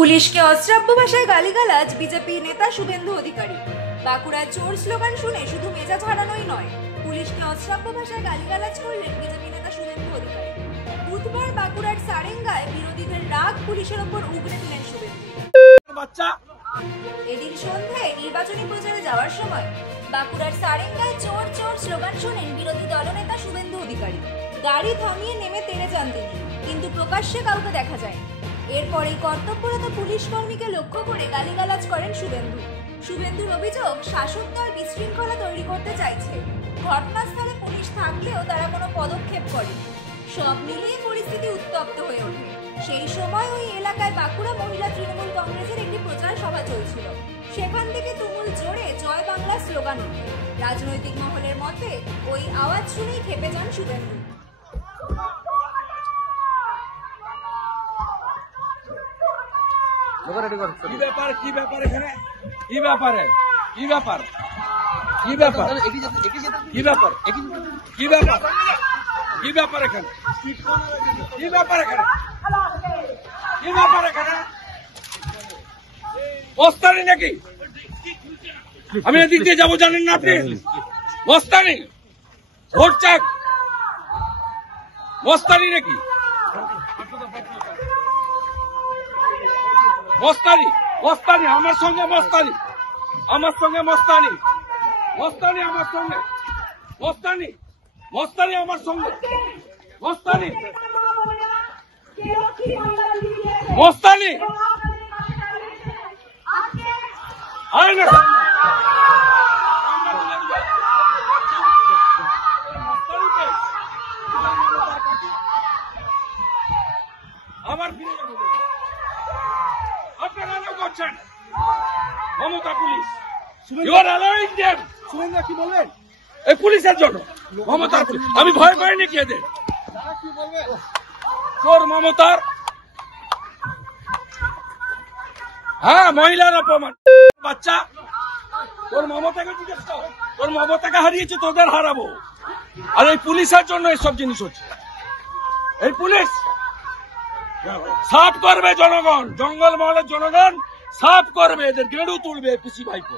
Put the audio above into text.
পুলিশকে অশ্রাব্য ভাষায় গালিগালাজ বিজেপি নেতা শুভেন্দু অধিকারী। বাঁকুড়ার চোর স্লোগান শুনে শুধু মেজাজ হারানোই নয়, পুলিশকে অশ্রাব্য ভাষায় গালিগালাজ করলেন বিজেপি নেতা শুভেন্দু অধিকারী। বুধবার বাঁকুড়ার সারেঙ্গায় বিরোধীদের রাগ পুলিশের ওপর উগরে দিলেন শুভেন্দু। এদিন সন্ধ্যায় নির্বাচনী প্রচারে যাওয়ার সময় বাঁকুড়ার সারেঙ্গায় চোর চোর স্লোগান শোনেন বিরোধী দলনেতা শুভেন্দু অধিকারী। গাড়ি থামিয়ে নেমে তেড়ে যান তিনি, কিন্তু প্রকাশ্যে কাউকে দেখা যায়নি। এরপরেই কর্তব্যরত পুলিশ কর্মীকে লক্ষ্য করে গালিগালাজ করেন শুভেন্দুর অভিযোগ, শাসক দল বিশৃঙ্খলা তৈরি করতে চাইছে। ঘটনাস্থলে পুলিশ থাকলেও তারা কোনো পদক্ষেপ করেনি। সব মিলিয়ে পরিস্থিতি উত্তপ্ত হয়ে ওঠে। সেই সময় ওই এলাকায় বাঁকুড়া মহিলা তৃণমূল কংগ্রেসের একটি প্রচার সভা চলছিল। সেখান থেকে তুমুল জোরে জয় বাংলা স্লোগান ওঠে। রাজনৈতিক মহলের মতে ওই আওয়াজ শুনেই খেপে যান শুভেন্দু। কি ব্যাপার এখানে? কি ব্যাপার এখানে? মস্তানি নাকি? আমি এদিক দিয়ে যাবো, জানেন না আপনি? মস্তানি ভোট চাক, মস্তানি নাকি? মস্তানি আমার সঙ্গে, মস্তানি আমার সঙ্গে, মস্তানি আমার সঙ্গে, মস্তানি আমার সঙ্গে, মস্তানি হয় না। আমার আপনারা করছেন মমতা পুলিশ, কি বলবেন এই পুলিশের জন্য? মমতার পুলিশ আমি ভয় পাই নাকি এদের? কি বলবেন? তোর মমতার, হ্যাঁ, মহিলার অপমান। বাচ্চা, তোর মমতাকে জিজ্ঞেস কর, তোর মমতাকে হারিয়েছে, তোদের হারাবো। আর এই পুলিশের জন্য এইসব জিনিস হচ্ছে। এই পুলিশ সাফ করবে জনগণ, জঙ্গল মহলের জনগণ সাফ করবে, এদের গেড়ু তুলবে পিসি ভাইপো।